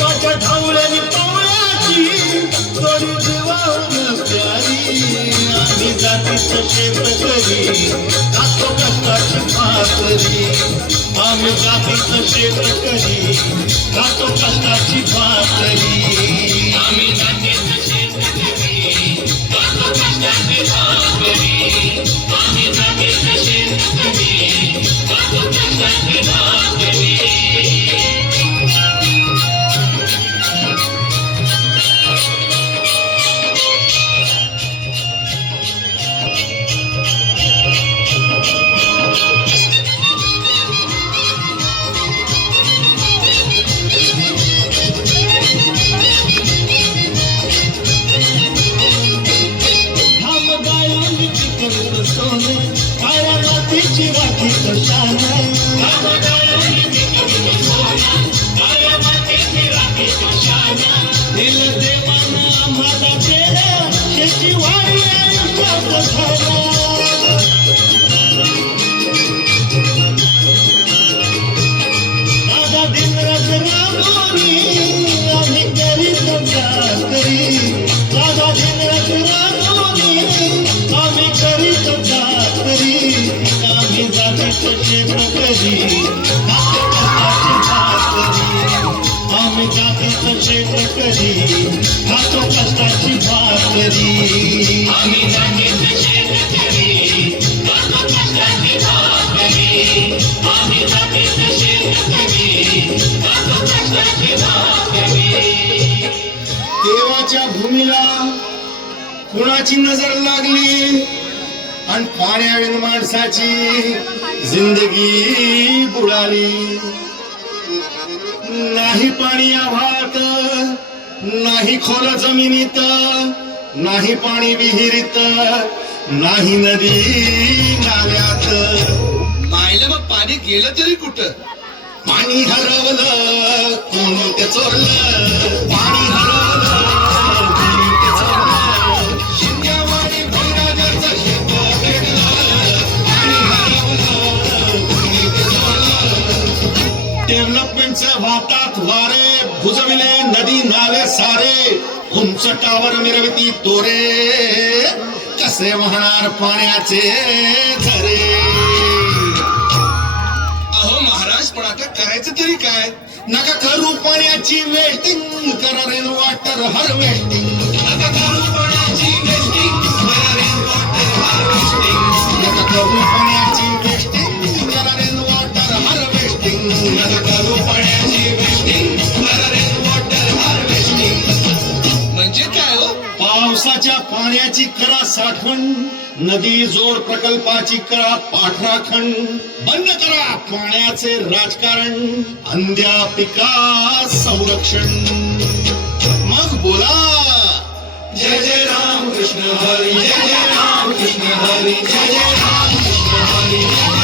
माझ्या ढवळ्यानी पावळ्याची थोडी जीवावर प्यारी आम्ही जातीचं शेतकरी खातो कष्टाची भाकरी आम्ही जातीचं शेतकरी खातो कष्टाची भाकरी आम्ही जातीचं शेतकरी खातो कष्टाची भाकरी आम्ही जातीचं शेतकरी खातो कष्टाची भाकरी खातो कष्टाची भाकरी आम्ही जातीचं शेतकरी खातो कष्टाची भाकरी आम्ही जातीचं शेतकरी खातो कष्टाची भाकरी देवाच्या भूमीला कुणाची नजर लागली आणि पाण्याविन माणसाची जिंदगी बुडाली नाही पाणी आभाळात नाही खोल जमिनीत नाही पाणी विहिरीत नाही नदी नाल्यात मायला मग पाणी गेलं तरी कुठं पाणी हरवलं कोणी ते चोरलं पाणी हरवलं कोणी ते चोरलं शिंद्यावाडी भंगारचं शेत भेटलं पाणी हरवलं कोणी ते चोरलं डेव्हलपमेंटच्या भातात वारे भुजविले नदी नाले सारे उंचटावर मिरवती तोरे कसे वाहणार पाण्याचे झरे अहो महाराज पण आता करायचं तरी काय नका करू पाण्याची वेस्टिंग करा रेन वॉटर हार्वेस्टिंग नका करू पाण्याची वेस्टिंग करा रेन वॉटर हार्वेस्टिंग नका करू पाण्याची वेस्टिंग करा रेन वॉटर हार्वेस्टिंग नका करू पाण्याची वेस्टिंग करा रेन वॉटर हार्वेस्टिंग म्हणजे काय हो पावसाच्या पाण्याची करा साठवण नदी जोड प्रकल्पाची करा पाठराखण बंद करा पाण्याचे राजकारण अंध्या पिका संरक्षण मग बोला जय जय राम कृष्ण हरी जय जय राम कृष्ण हरी जय जय राम कृष्ण हरी